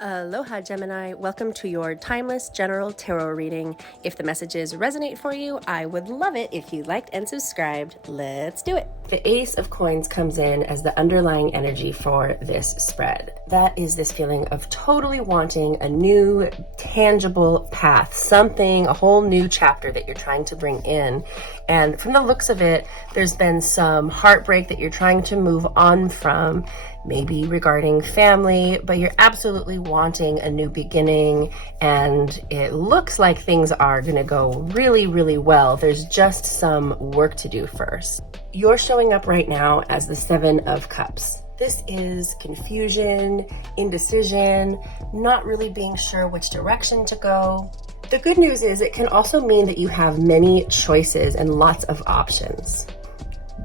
Aloha, Gemini. Welcome to your timeless general tarot reading. If the messages resonate for you, I would love it if you liked and subscribed. Let's do it. The Ace of Coins comes in as the underlying energy for this spread. That is this feeling of totally wanting a new, tangible path, something, a whole new chapter that you're trying to bring in. And from the looks of it, there's been some heartbreak that you're trying to move on from, maybe regarding family, but you're absolutely wanting a new beginning, and it looks like things are going to go really, really well. There's just some work to do first. You're showing up right now as the Seven of Cups. This is confusion, indecision, not really being sure which direction to go. The good news is it can also mean that you have many choices and lots of options.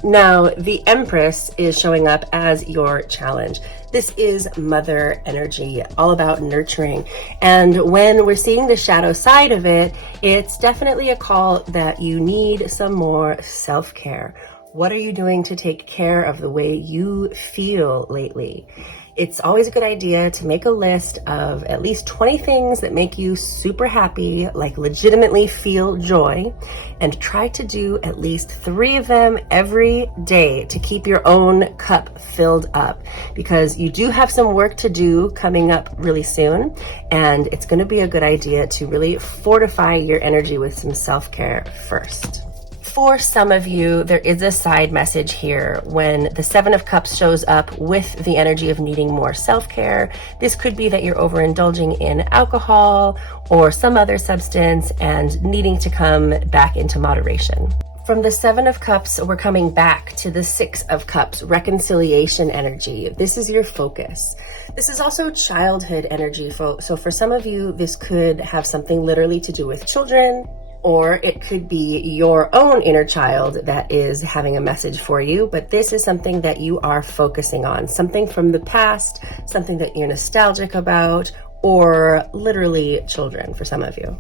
Now, the Empress is showing up as your challenge. This is mother energy, all about nurturing. And when we're seeing the shadow side of it, it's definitely a call that you need some more self-care. What are you doing to take care of the way you feel lately? It's always a good idea to make a list of at least 20 things that make you super happy, like legitimately feel joy, and try to do at least 3 of them every day to keep your own cup filled up, because you do have some work to do coming up really soon, and it's going to be a good idea to really fortify your energy with some self-care first. For some of you, there is a side message here when the Seven of Cups shows up with the energy of needing more self-care. This could be that you're overindulging in alcohol or some other substance and needing to come back into moderation. From the Seven of Cups, we're coming back to the Six of Cups, reconciliation energy. This is your focus. This is also childhood energy. So for some of you, this could have something literally to do with children, or it could be your own inner child that is having a message for you, but this is something that you are focusing on, something from the past, something that you're nostalgic about, or literally children for some of you.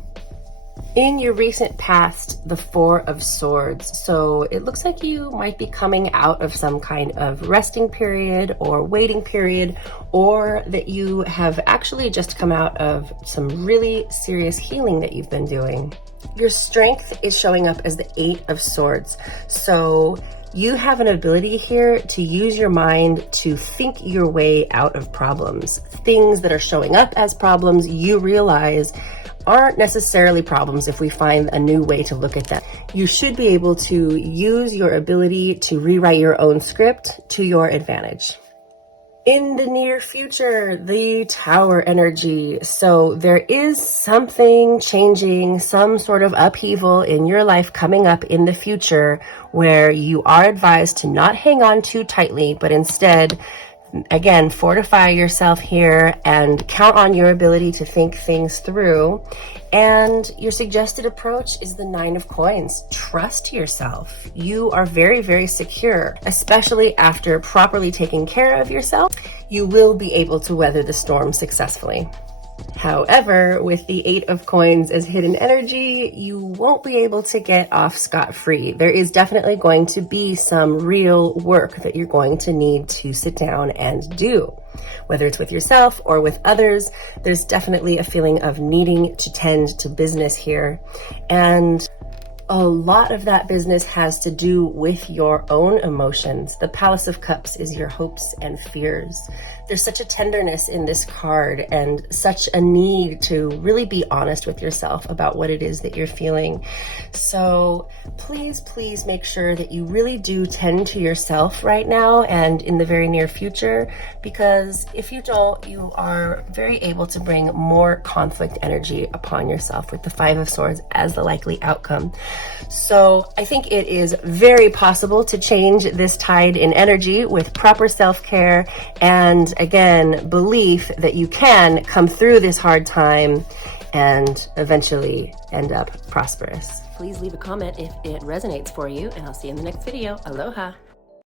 In your recent past, the Four of Swords. So it looks like you might be coming out of some kind of resting period or waiting period, or that you have actually just come out of some really serious healing that you've been doing. Your strength is showing up as the Eight of Swords. So you have an ability here to use your mind to think your way out of problems. Things that are showing up as problems, you realize aren't necessarily problems if we find a new way to look at them. You should be able to use your ability to rewrite your own script to your advantage. In the near future, the Tower energy. So there is something changing, some sort of upheaval in your life coming up in the future where you are advised to not hang on too tightly, but instead, again, fortify yourself here and count on your ability to think things through. And your suggested approach is the Nine of Coins. Trust yourself. You are very, very secure, especially after properly taking care of yourself. You will be able to weather the storm successfully. However, with the Eight of Coins as hidden energy, you won't be able to get off scot-free. There is definitely going to be some real work that you're going to need to sit down and do. Whether it's with yourself or with others, there's definitely a feeling of needing to tend to business here. And a lot of that business has to do with your own emotions. The Palace of Cups is your hopes and fears. There's such a tenderness in this card and such a need to really be honest with yourself about what it is that you're feeling. So please, please make sure that you really do tend to yourself right now and in the very near future, because if you don't, you are very able to bring more conflict energy upon yourself with the Five of Swords as the likely outcome. So I think it is very possible to change this tide in energy with proper self-care and, again, belief that you can come through this hard time and eventually end up prosperous. Please leave a comment if it resonates for you, and I'll see you in the next video. Aloha.